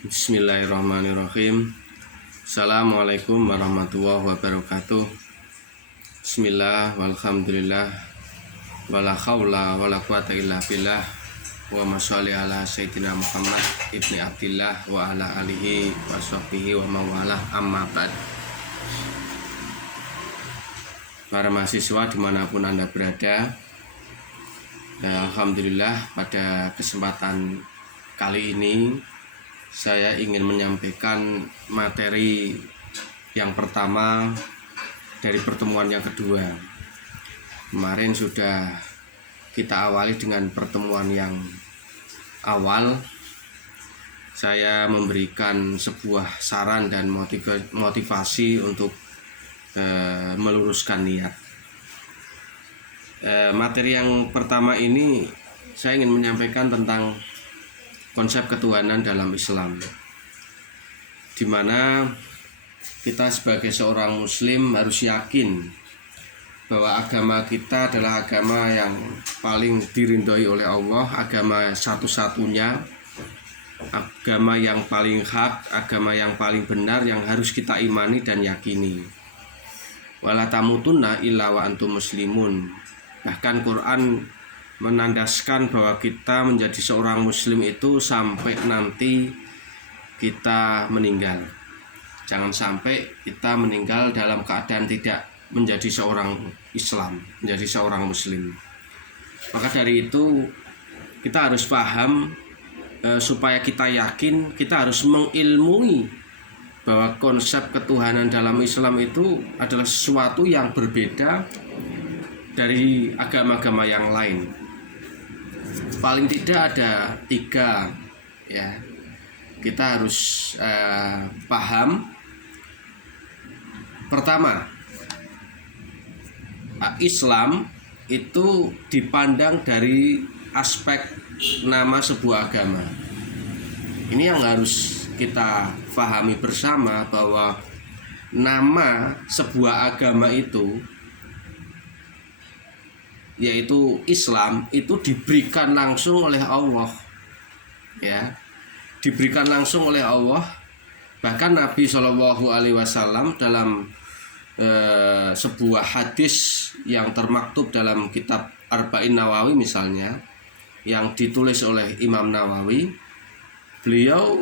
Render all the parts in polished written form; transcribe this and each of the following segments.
Bismillahirrahmanirrahim. Assalamualaikum warahmatullahi wabarakatuh. Bismillah walhamdulillah wala haula wala quwata illa billah wa masholli ala sayyidina Muhammad ibni Abdillah wa ala alihi wa sahbihi wa mawalah amma ba'd. Para mahasiswa dimanapun Anda berada, alhamdulillah pada kesempatan kali ini saya ingin menyampaikan materi yang pertama dari pertemuan yang kedua. Kemarin sudah kita awali dengan pertemuan yang awal. Saya memberikan sebuah saran dan motivasi untuk meluruskan niat. Materi yang pertama ini saya ingin menyampaikan tentang konsep ketuhanan dalam Islam, di mana kita sebagai seorang muslim harus yakin bahwa agama kita adalah agama yang paling diridhoi oleh Allah, agama satu-satunya, agama yang paling hak, agama yang paling benar yang harus kita imani dan yakini. Wala tamutunna illa wa antum muslimun. Bahkan Quran menandaskan bahwa kita menjadi seorang muslim itu sampai nanti kita meninggal. Jangan sampai kita meninggal dalam keadaan tidak menjadi seorang Islam, menjadi seorang muslim. Maka dari itu kita harus paham, supaya kita yakin, kita harus mengilmui bahwa konsep ketuhanan dalam Islam itu adalah sesuatu yang berbeda dari agama-agama yang lain. Paling tidak ada 3, ya. Kita harus paham. Pertama, Islam itu dipandang dari aspek nama sebuah agama. Ini yang harus kita pahami bersama, bahwa nama sebuah agama itu, yaitu Islam, itu diberikan langsung oleh Allah, ya, diberikan langsung oleh Allah. Bahkan Nabi SAW dalam sebuah hadis yang termaktub dalam kitab Arba'in Nawawi misalnya, yang ditulis oleh Imam Nawawi, beliau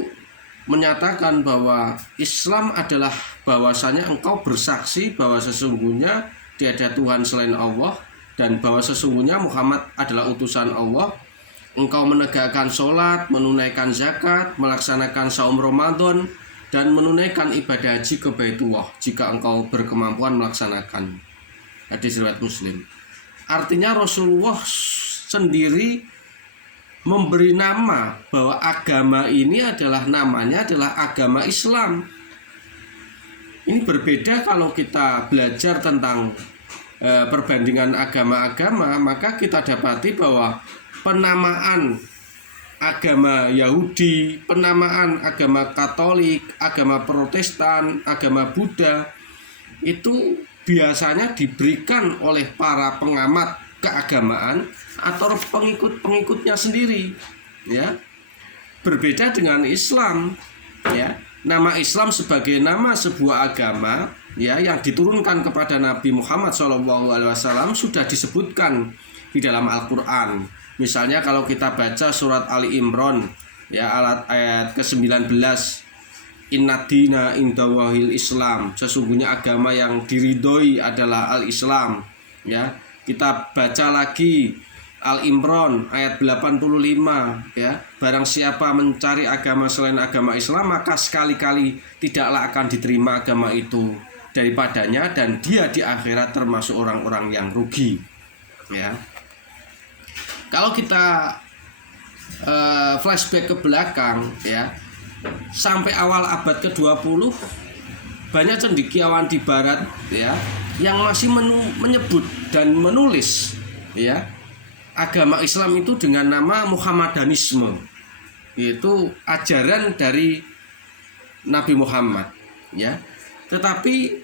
menyatakan bahwa Islam adalah bahwasanya engkau bersaksi bahwa sesungguhnya tiada Tuhan selain Allah, dan bahwa sesungguhnya Muhammad adalah utusan Allah. Engkau menegakkan sholat, menunaikan zakat, melaksanakan saum Ramadan, dan menunaikan ibadah haji ke Baitullah jika engkau berkemampuan melaksanakan. Hadis riwayat Muslim. Artinya Rasulullah sendiri memberi nama bahwa agama ini adalah, namanya adalah agama Islam. Ini berbeda kalau kita belajar tentang perbandingan agama-agama, maka kita dapati bahwa penamaan agama Yahudi, penamaan agama Katolik, agama Protestan, agama Buddha itu biasanya diberikan oleh para pengamat keagamaan atau pengikut-pengikutnya sendiri, ya. Berbeda dengan Islam, ya. Nama Islam sebagai nama sebuah agama, ya, yang diturunkan kepada Nabi Muhammad SAW sudah disebutkan di dalam Al-Quran. Misalnya kalau kita baca surat Ali Imran, ya, ayat ke-19, Inna dina indawahil Islam, sesungguhnya agama yang diridhoi adalah Al-Islam, ya. Kita baca lagi Al-Imran ayat 85, ya, barang siapa mencari agama selain agama Islam, maka sekali-kali tidaklah akan diterima agama itu daripadanya, dan dia di akhirat termasuk orang-orang yang rugi, ya. Kalau kita flashback ke belakang, ya, sampai awal abad ke-20 banyak cendekiawan di barat, ya, yang masih menyebut dan menulis, ya, agama Islam itu dengan nama Muhammadanisme, yaitu ajaran dari Nabi Muhammad, ya. Tetapi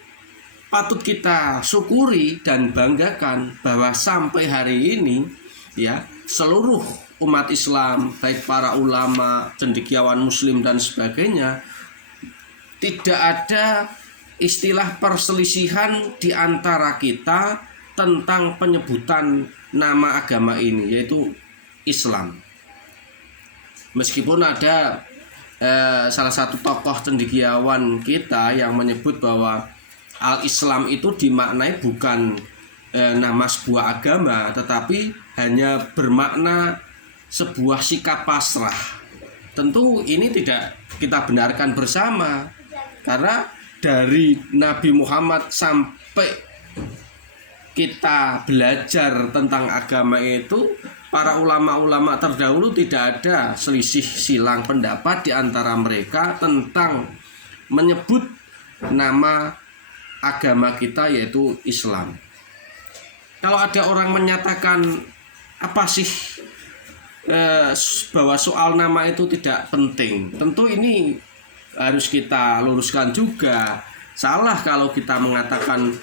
patut kita syukuri dan banggakan bahwa sampai hari ini, ya, seluruh umat Islam, baik para ulama, cendekiawan muslim dan sebagainya, tidak ada istilah perselisihan di antara kita tentang penyebutan nama agama ini, yaitu Islam. Meskipun ada salah satu tokoh cendekiawan kita yang menyebut bahwa Al-Islam itu dimaknai bukan nama sebuah agama, tetapi hanya bermakna sebuah sikap pasrah. Tentu ini tidak kita benarkan bersama, karena dari Nabi Muhammad sampai kita belajar tentang agama itu, para ulama-ulama terdahulu tidak ada selisih silang pendapat di antara mereka tentang menyebut nama agama kita, yaitu Islam. Kalau ada orang menyatakan apa sih bahwa soal nama itu tidak penting, tentu ini harus kita luruskan juga. Salah kalau kita mengatakan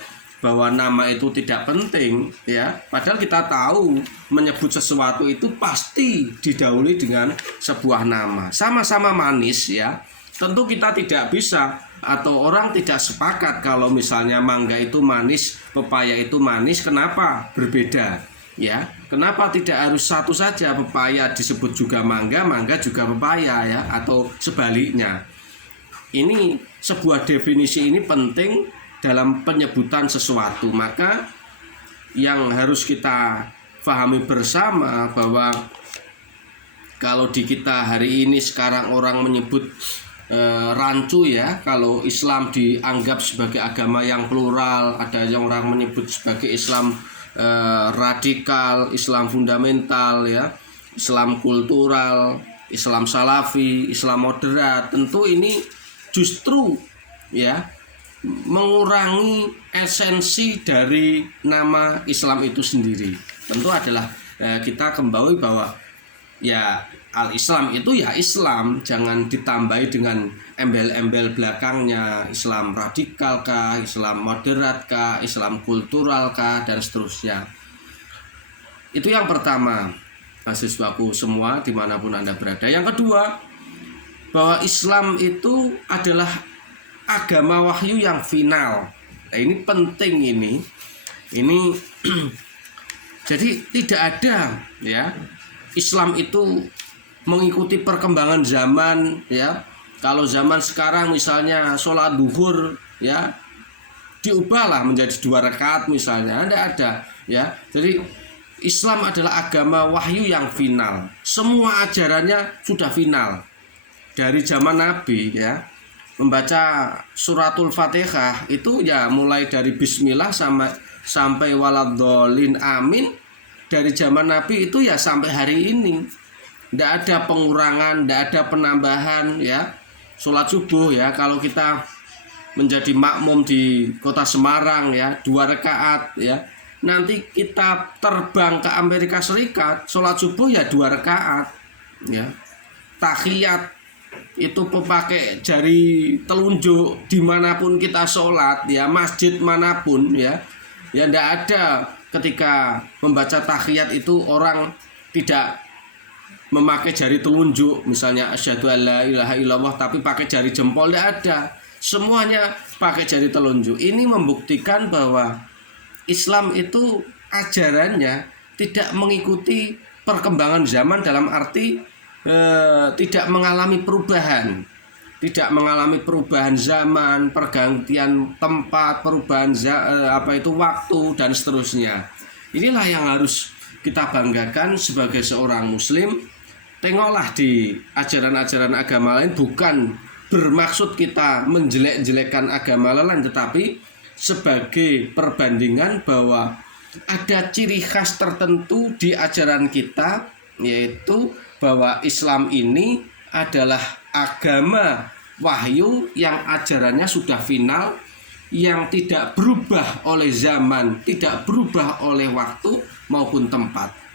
bahwa nama itu tidak penting, ya. Padahal kita tahu menyebut sesuatu itu pasti didahului dengan sebuah nama. Sama-sama manis, ya. Tentu kita tidak bisa atau orang tidak sepakat kalau misalnya mangga itu manis, pepaya itu manis, kenapa berbeda? Ya, kenapa tidak harus satu saja, pepaya disebut juga mangga, mangga juga pepaya, ya, atau sebaliknya. Ini sebuah definisi ini penting dalam penyebutan sesuatu. Maka yang harus kita pahami bersama bahwa kalau di kita hari ini sekarang orang menyebut rancu, ya, kalau Islam dianggap sebagai agama yang plural, ada yang orang menyebut sebagai Islam radikal, Islam fundamental, ya, Islam kultural, Islam salafi, Islam moderat. Tentu ini justru, ya, mengurangi esensi dari nama Islam itu sendiri. Tentu adalah kita kembali bahwa ya Al-Islam itu ya Islam, jangan ditambahi dengan embel-embel belakangnya, Islam radikal kah, Islam moderat kah, Islam kultural kah, dan seterusnya. Itu yang pertama, mahasiswaku semua dimanapun Anda berada. Yang kedua, bahwa Islam itu adalah agama wahyu yang final. Nah, ini penting ini. Jadi tidak ada, ya, Islam itu mengikuti perkembangan zaman, ya. Kalau zaman sekarang misalnya sholat duhur, ya, diubahlah menjadi 2 rakaat misalnya, ada, ya. Jadi Islam adalah agama wahyu yang final. Semua ajarannya sudah final. Dari zaman Nabi, ya, membaca suratul Fatihah itu ya mulai dari bismillah sampai waladhdallin amin, dari zaman Nabi itu ya sampai hari ini. Tidak ada pengurangan, tidak ada penambahan, ya. Sholat subuh, ya, kalau kita menjadi makmum di kota Semarang, ya, 2 rakaat, ya. Nanti kita terbang ke Amerika Serikat, sholat subuh ya 2 rakaat, ya. Tahiyat itu pakai jari telunjuk dimanapun kita sholat, ya, masjid manapun, ya. Ya tidak ada ketika membaca tahiyat itu orang tidak memakai jari telunjuk, misalnya asyhadu alla ilaha illallah, tapi pakai jari jempol, tidak ada. Semuanya pakai jari telunjuk. Ini membuktikan bahwa Islam itu ajarannya tidak mengikuti perkembangan zaman, dalam arti tidak mengalami perubahan. Tidak mengalami perubahan zaman, pergantian tempat, perubahan waktu, dan seterusnya. Inilah yang harus kita banggakan sebagai seorang muslim. Tengoklah di ajaran-ajaran agama lain, bukan bermaksud kita menjelek-jelekkan agama lain, tetapi sebagai perbandingan bahwa ada ciri khas tertentu di ajaran kita, yaitu bahwa Islam ini adalah agama wahyu yang ajarannya sudah final, yang tidak berubah oleh zaman, tidak berubah oleh waktu maupun tempat.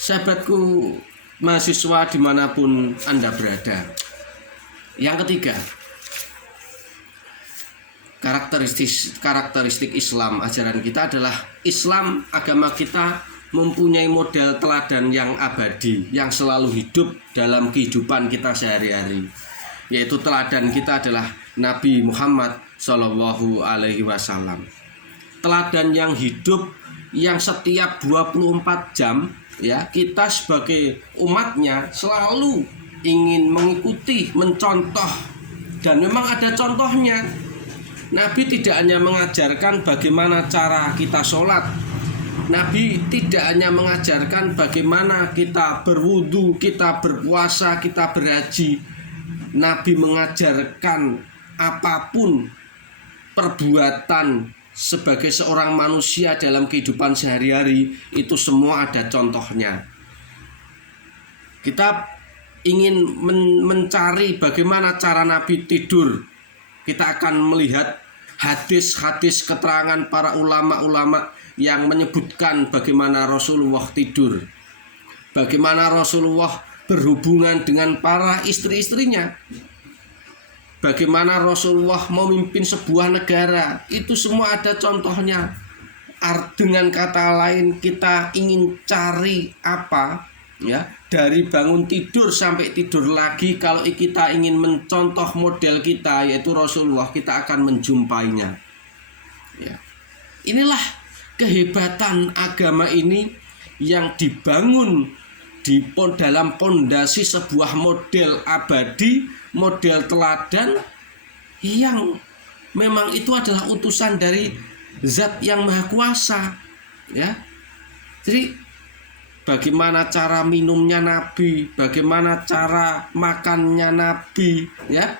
Sahabatku mahasiswa dimanapun Anda berada. Yang ketiga, karakteristik Islam, ajaran kita adalah Islam, agama kita mempunyai model teladan yang abadi, yang selalu hidup dalam kehidupan kita sehari-hari. Yaitu teladan kita adalah Nabi Muhammad Shallallahu Alaihi Wasallam. Teladan yang hidup, yang setiap 24 jam ya, kita sebagai umatnya selalu ingin mengikuti, mencontoh, dan memang ada contohnya. Nabi tidak hanya mengajarkan bagaimana cara kita sholat, Nabi tidak hanya mengajarkan bagaimana kita berwudu, kita berpuasa, kita berhaji. Nabi mengajarkan apapun perbuatan sebagai seorang manusia dalam kehidupan sehari-hari, itu semua ada contohnya. Kita ingin mencari bagaimana cara Nabi tidur, kita akan melihat hadis-hadis keterangan para ulama-ulama yang menyebutkan bagaimana Rasulullah tidur, bagaimana Rasulullah berhubungan dengan para istri-istrinya, bagaimana Rasulullah memimpin sebuah negara. Itu semua ada contohnya. Dengan kata lain, kita ingin cari apa ya, dari bangun tidur sampai tidur lagi, kalau kita ingin mencontoh model kita yaitu Rasulullah, kita akan menjumpainya ya. Inilah kehebatan agama ini yang dibangun dalam pondasi sebuah model abadi, model teladan yang memang itu adalah utusan dari Zat yang Maha Kuasa ya. Jadi bagaimana cara minumnya Nabi, bagaimana cara makannya Nabi ya,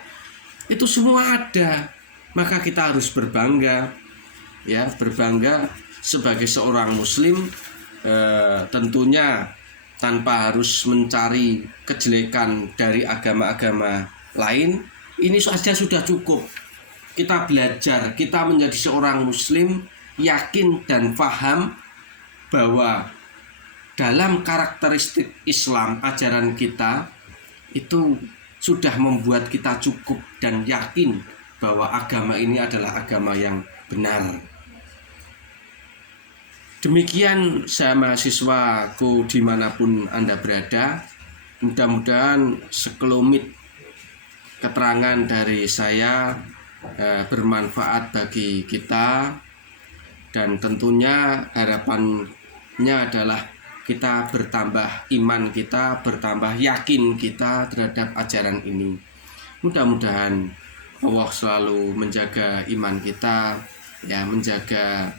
itu semua ada. Maka kita harus berbangga ya, berbangga sebagai seorang muslim, tentunya tanpa harus mencari kejelekan dari agama-agama lain. Ini saja sudah cukup. Kita belajar, kita menjadi seorang muslim yakin dan paham bahwa dalam karakteristik Islam, ajaran kita itu sudah membuat kita cukup dan yakin bahwa agama ini adalah agama yang benar. Demikian saya mahasiswaku dimanapun Anda berada, mudah-mudahan sekelumit keterangan dari saya bermanfaat bagi kita, dan tentunya harapannya adalah kita bertambah iman kita, bertambah yakin kita terhadap ajaran ini. Mudah-mudahan Allah selalu menjaga iman kita ya, menjaga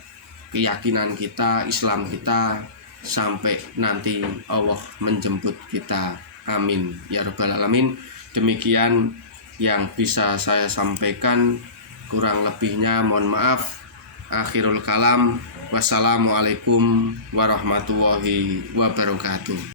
keyakinan kita, Islam kita, sampai nanti Allah menjemput kita. Amin ya rabbal alamin. Demikian yang bisa saya sampaikan, kurang lebihnya mohon maaf. Akhirul kalam, wassalamualaikum warahmatullahi wabarakatuh.